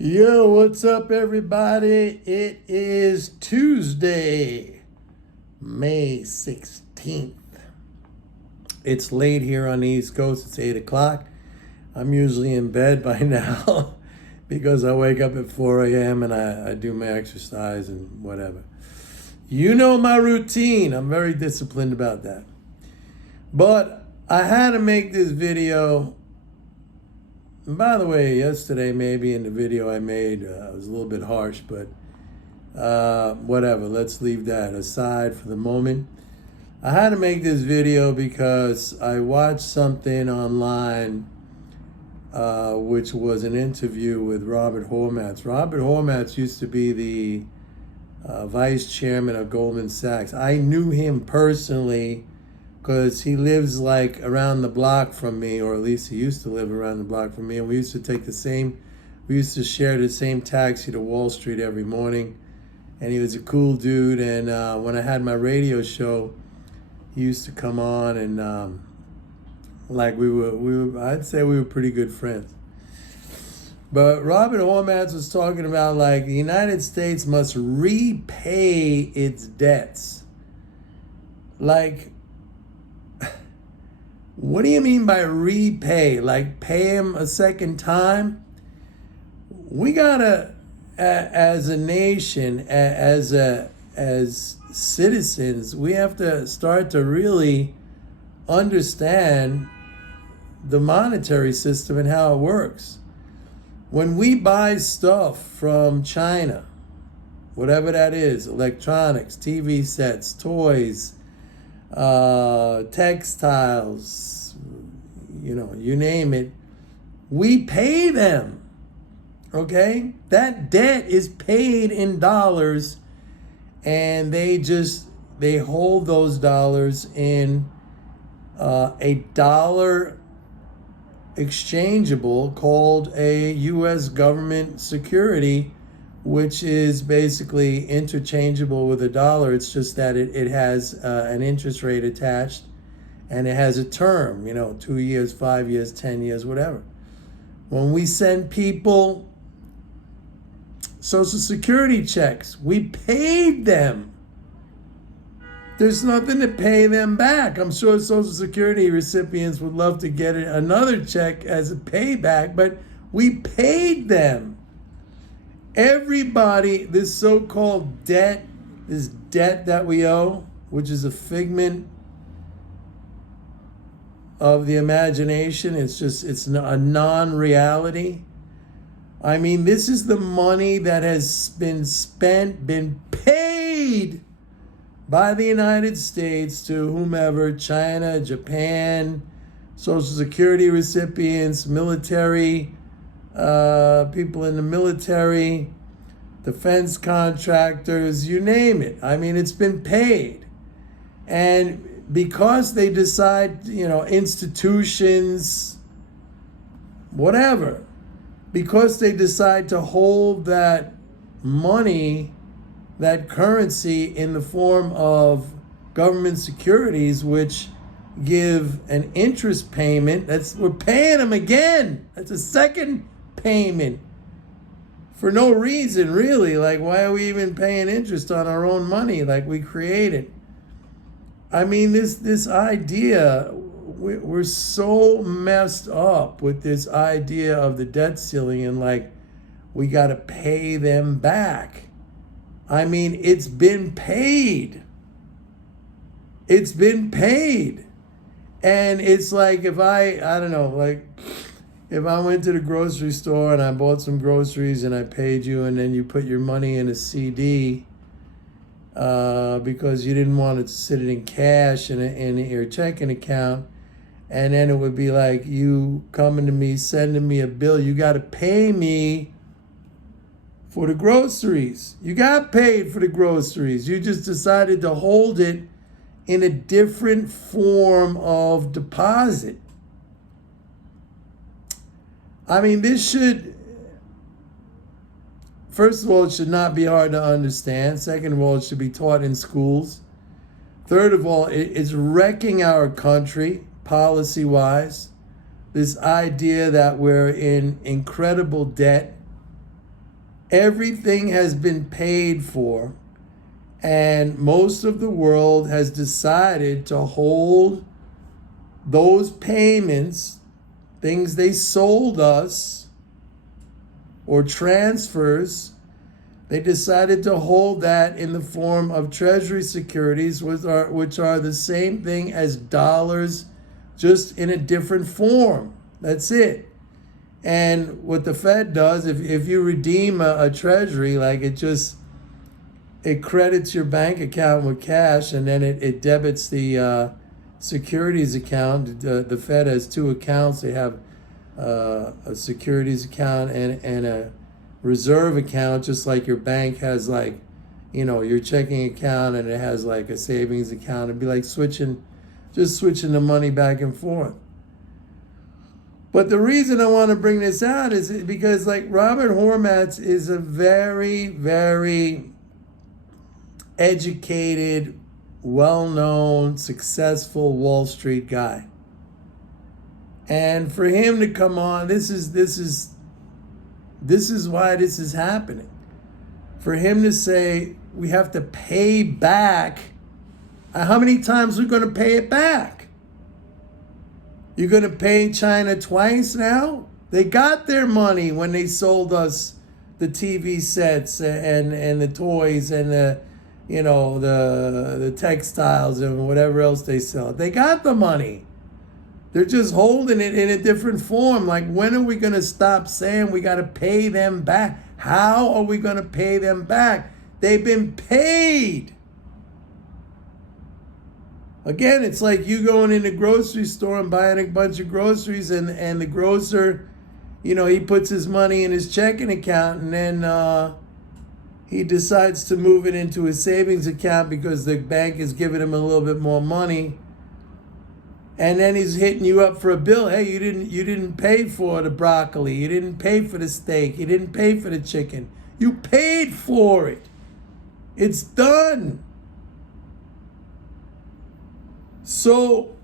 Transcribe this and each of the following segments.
Yo, what's up, everybody? It is Tuesday, May 16th. It's late here on the East Coast. It's 8 o'clock. I'm usually in bed by now because I wake up at 4 a.m. and I do my exercise and whatever. You know my routine. I'm very disciplined about that. But I had to make this video. And by the way, yesterday maybe in the video I made, it was a little bit harsh, but whatever. Let's leave that aside for the moment. I had to make this video because I watched something online, which was an interview with Robert Hormats. Robert Hormats used to be the vice chairman of Goldman Sachs. I knew him personally because he lives like around the block from me, or at least he used to live around the block from me. And we used to share the same taxi to Wall Street every morning. And he was a cool dude. And when I had my radio show, he used to come on and I'd say we were pretty good friends. But Robert Hormats was talking about like the United States must repay its debts. Like, what do you mean by repay? Like pay him a second time? We gotta, as a nation, as citizens, we have to start to really understand the monetary system and how it works. When we buy stuff from China, whatever that is, electronics, TV sets, toys, textiles, you name it, we pay them, okay? That debt is paid in dollars, and they hold those dollars in a dollar exchangeable called a U.S. government security, which is basically interchangeable with a dollar. It's just that it has an interest rate attached, and it has a term, 2 years, 5 years, 10 years, whatever. When we send people Social Security checks, we paid them. There's nothing to pay them back. I'm sure Social Security recipients would love to get another check as a payback, but we paid them. Everybody, this so-called debt, this debt that we owe, which is a figment of the imagination, it's a non-reality. I mean, this is the money that has been paid by the United States to whomever, China, Japan, Social Security recipients, military, people in the military, defense contractors, you name it. I mean, it's been paid. And because they decide, institutions, whatever, because they decide to hold that money, that currency in the form of government securities, which give an interest payment, we're paying them again. That's a second payment for no reason, really. Like, why are we even paying interest on our own money like we created? I mean, this idea, we're so messed up with this idea of the debt ceiling and like we got to pay them back. I mean, it's been paid. It's been paid. And it's like if I don't know, like if I went to the grocery store and I bought some groceries and I paid you, and then you put your money in a CD because you didn't want to sit it in cash in your checking account, and then it would be like you coming to me, sending me a bill. You got to pay me for the groceries. You got paid for the groceries. You just decided to hold it in a different form of deposit. I mean, first of all, it should not be hard to understand. Second of all, it should be taught in schools. Third of all, it's wrecking our country policy-wise. This idea that we're in incredible debt Everything has been paid for, and most of the world has decided to hold those payments, things they sold us, or transfers. They decided to hold that in the form of treasury securities, which are the same thing as dollars, just in a different form. That's it. And what the Fed does, if you redeem a treasury, like it credits your bank account with cash, and then it debits the securities account. The Fed has two accounts. They have a securities account and a reserve account, just like your bank has, like, your checking account, and it has like a savings account. It'd be like switching the money back and forth. But the reason I want to bring this out is because, like, Robert Hormats is a very, very educated, well-known, successful Wall Street guy. And for him to come on, this is why this is happening. For him to say we have to pay back, how many times are we going to pay it back? You're going to pay China twice now? They got their money when they sold us the TV sets and the toys and the textiles and whatever else they sell. They got the money. They're just holding it in a different form. Like, when are we going to stop saying we got to pay them back? How are we going to pay them back? They've been paid. Again, it's like you going in the grocery store and buying a bunch of groceries, and the grocer, he puts his money in his checking account, and then he decides to move it into his savings account because the bank is giving him a little bit more money. And then he's hitting you up for a bill. Hey, you didn't pay for the broccoli. You didn't pay for the steak. You didn't pay for the chicken. You paid for it. It's done. So,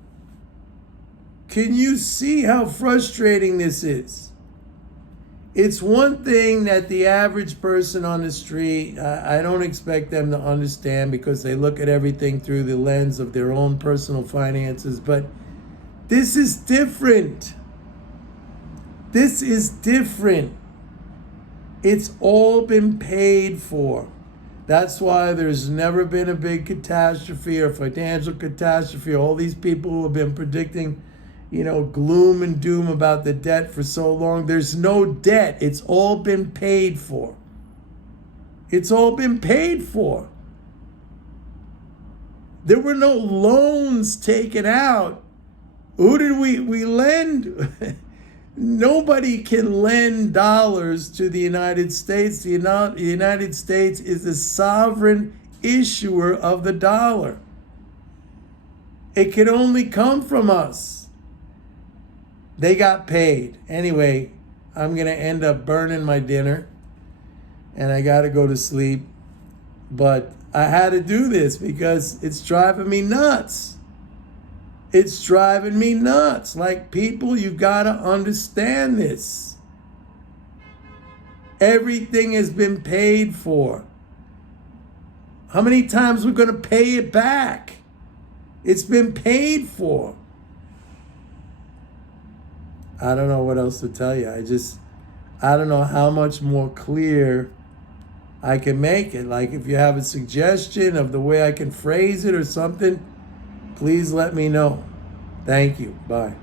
can you see how frustrating this is? It's one thing that the average person on the street, I don't expect them to understand, because they look at everything through the lens of their own personal finances. But this is different. This is different. It's all been paid for. That's why there's never been a big catastrophe or financial catastrophe. All these people who have been predicting, gloom and doom about the debt for so long. There's no debt. It's all been paid for. It's all been paid for. There were no loans taken out. Who did we lend? Nobody can lend dollars to the United States. The United States is the sovereign issuer of the dollar. It can only come from us. They got paid. Anyway, I'm going to end up burning my dinner, and I got to go to sleep. But I had to do this because it's driving me nuts. It's driving me nuts. Like, people, you got to understand this. Everything has been paid for. How many times we're going to pay it back? It's been paid for. I don't know what else to tell you. I don't know how much more clear I can make it. Like, if you have a suggestion of the way I can phrase it or something, please let me know. Thank you. Bye.